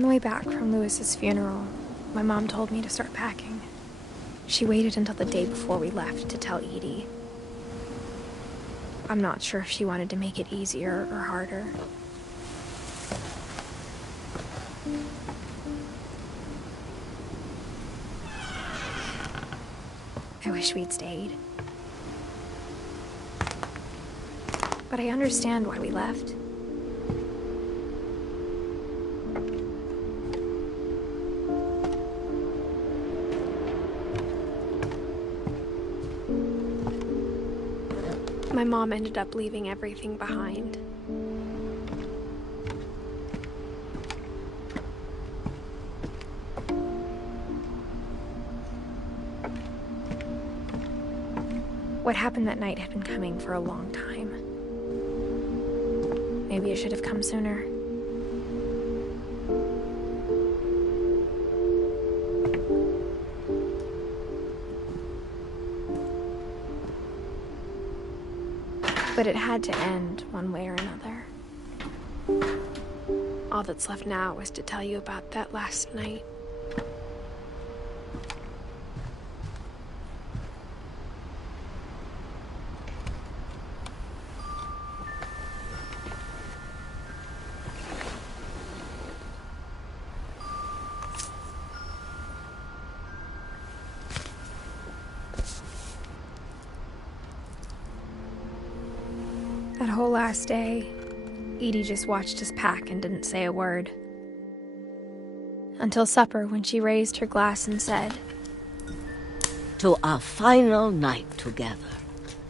On the way back from Lewis's funeral, my mom told me to start packing. She waited until the day before we left to tell Edie. I'm not sure if she wanted to make it easier or harder. I wish we'd stayed. But I understand why we left. My mom ended up leaving everything behind. What happened that night had been coming for a long time. Maybe it should have come sooner. But it had to end one way or another. All that's left now is to tell you about that last night. That whole last day, Edie just watched us pack and didn't say a word. Until supper, when she raised her glass and said, "To our final night together,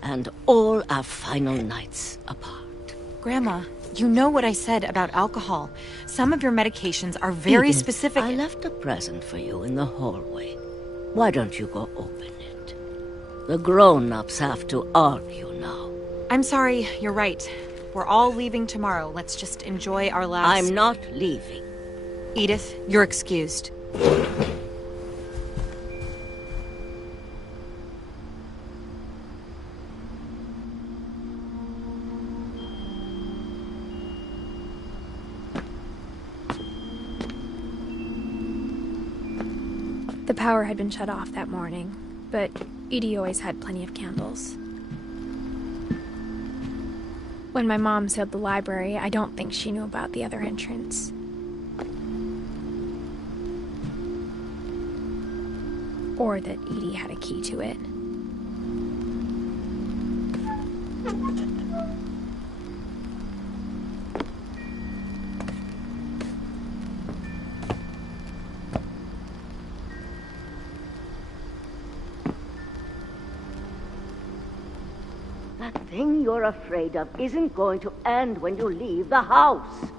and all our final nights apart." Grandma, you know what I said about alcohol. Some of your medications are very Edith, specific. I left a present for you in the hallway. Why don't you go open it? The grown-ups have to argue now. I'm sorry, you're right. We're all leaving tomorrow. Let's just enjoy our last... I'm not leaving. Edith, you're excused. The power had been shut off that morning, but Edie always had plenty of candles. When my mom sealed the library, I don't think she knew about the other entrance. Or that Edie had a key to it. That thing you're afraid of isn't going to end when you leave the house.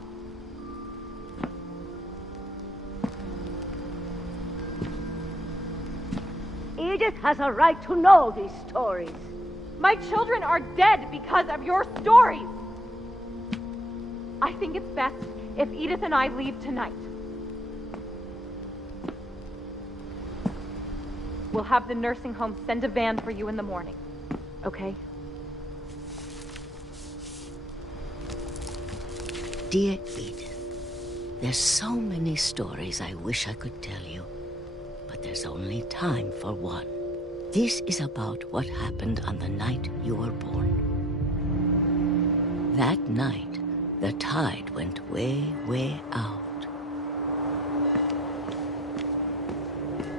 Edith has a right to know these stories. My children are dead because of your stories. I think it's best if Edith and I leave tonight. We'll have the nursing home send a van for you in the morning. Okay? Dear Edith, there's so many stories I wish I could tell you, but there's only time for one. This is about what happened on the night you were born. That night, the tide went way, way out.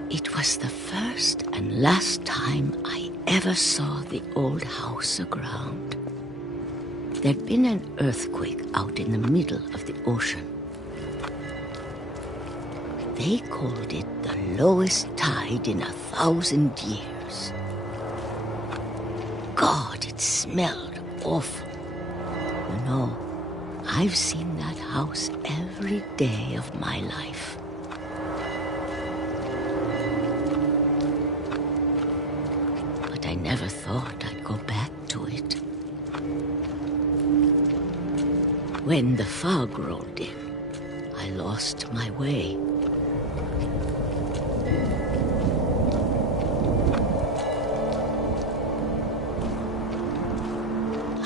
It was the first and last time I ever saw the old house aground. There'd been an earthquake out in the middle of the ocean. They called it the lowest tide in 1,000 years. God, it smelled awful. You know, I've seen that house every day of my life. But I never thought I'd go back to it. When the fog rolled in, I lost my way.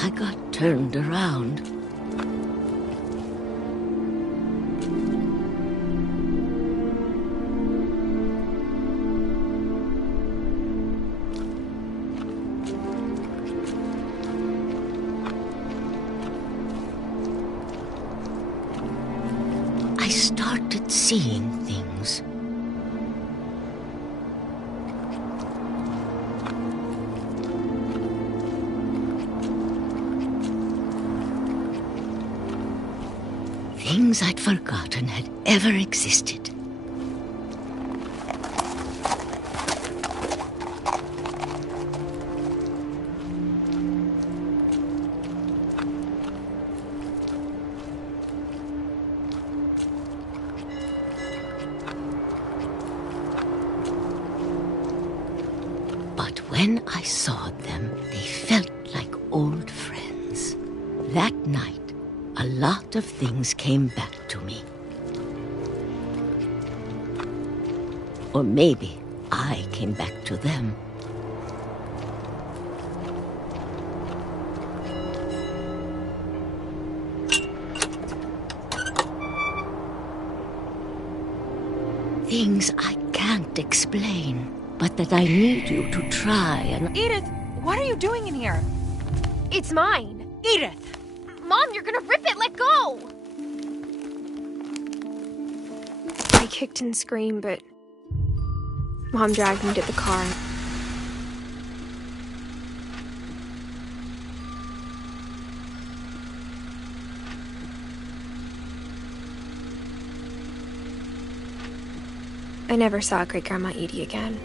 I got turned around. started seeing things. Things I'd forgotten had ever existed. But when I saw them, they felt like old friends. That night, a lot of things came back to me. Or maybe I came back to them. Things I can't explain, but that I need you to try and... Edith, what are you doing in here? It's mine. Edith! Mom, you're gonna rip it! Let go! I kicked and screamed, but Mom dragged me to the car. I never saw Great-Grandma Edie again.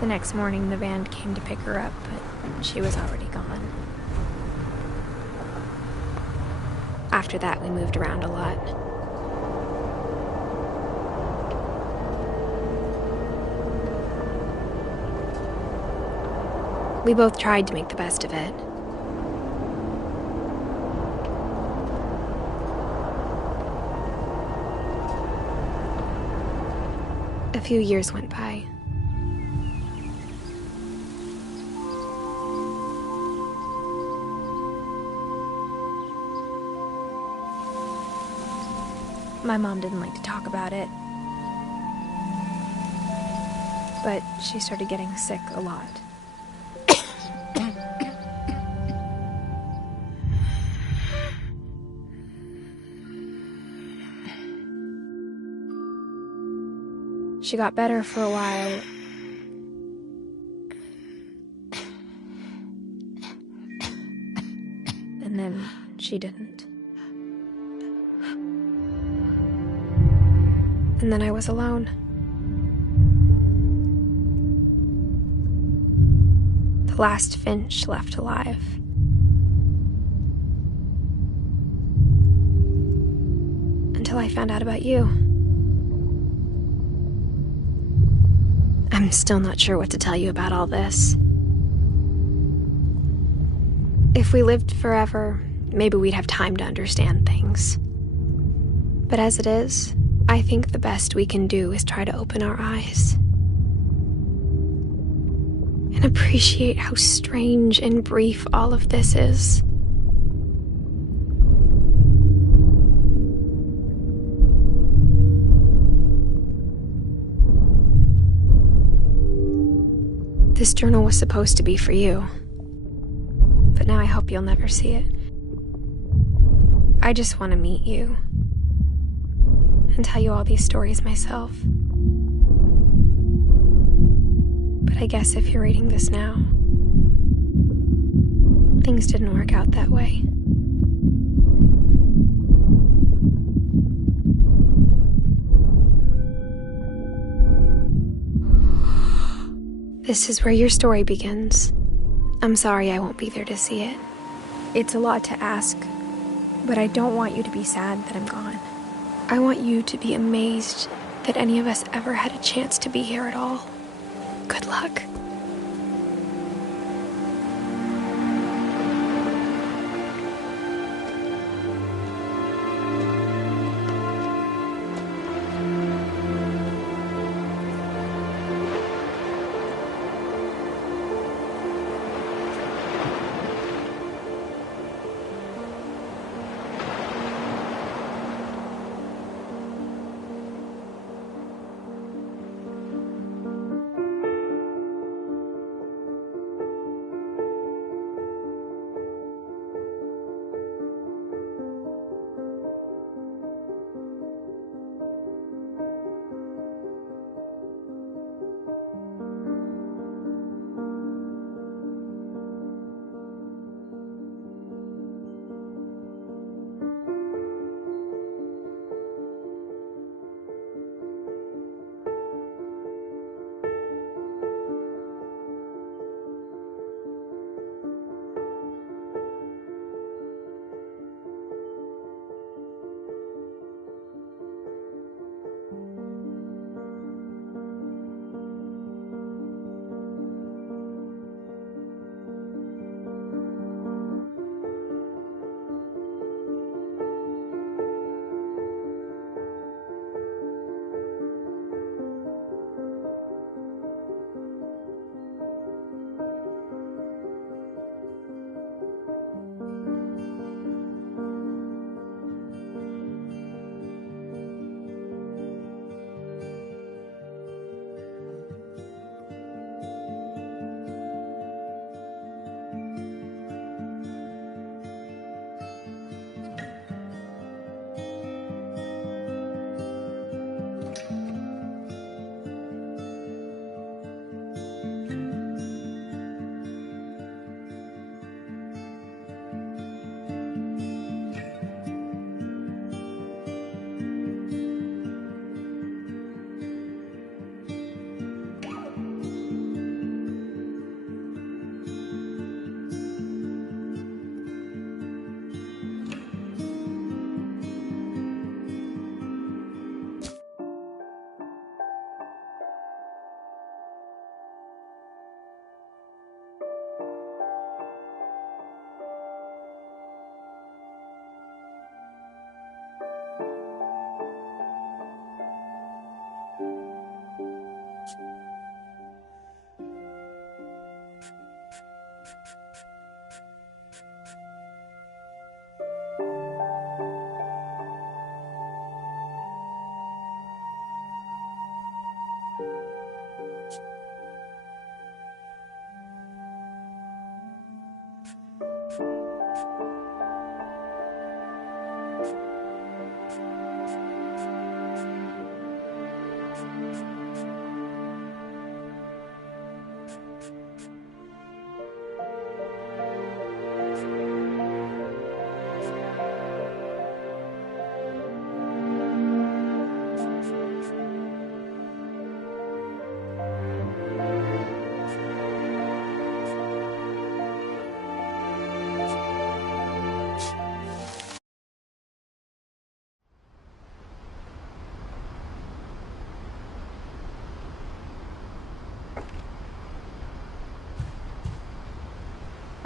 The next morning, the van came to pick her up, but she was already gone. After that, we moved around a lot. We both tried to make the best of it. A few years went by. My mom didn't like to talk about it, but she started getting sick a lot. She got better for a while. And then she didn't. And then I was alone. The last Finch left alive. Until I found out about you. I'm still not sure what to tell you about all this. If we lived forever, maybe we'd have time to understand things. But as it is, I think the best we can do is try to open our eyes. And appreciate how strange and brief all of this is. This journal was supposed to be for you. But now I hope you'll never see it. I just want to meet you. And tell you all these stories myself. But I guess if you're reading this now, things didn't work out that way. This is where your story begins. I'm sorry I won't be there to see it. It's a lot to ask, but I don't want you to be sad that I'm gone. I want you to be amazed that any of us ever had a chance to be here at all. Good luck.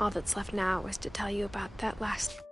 All that's left now is to tell you about that last...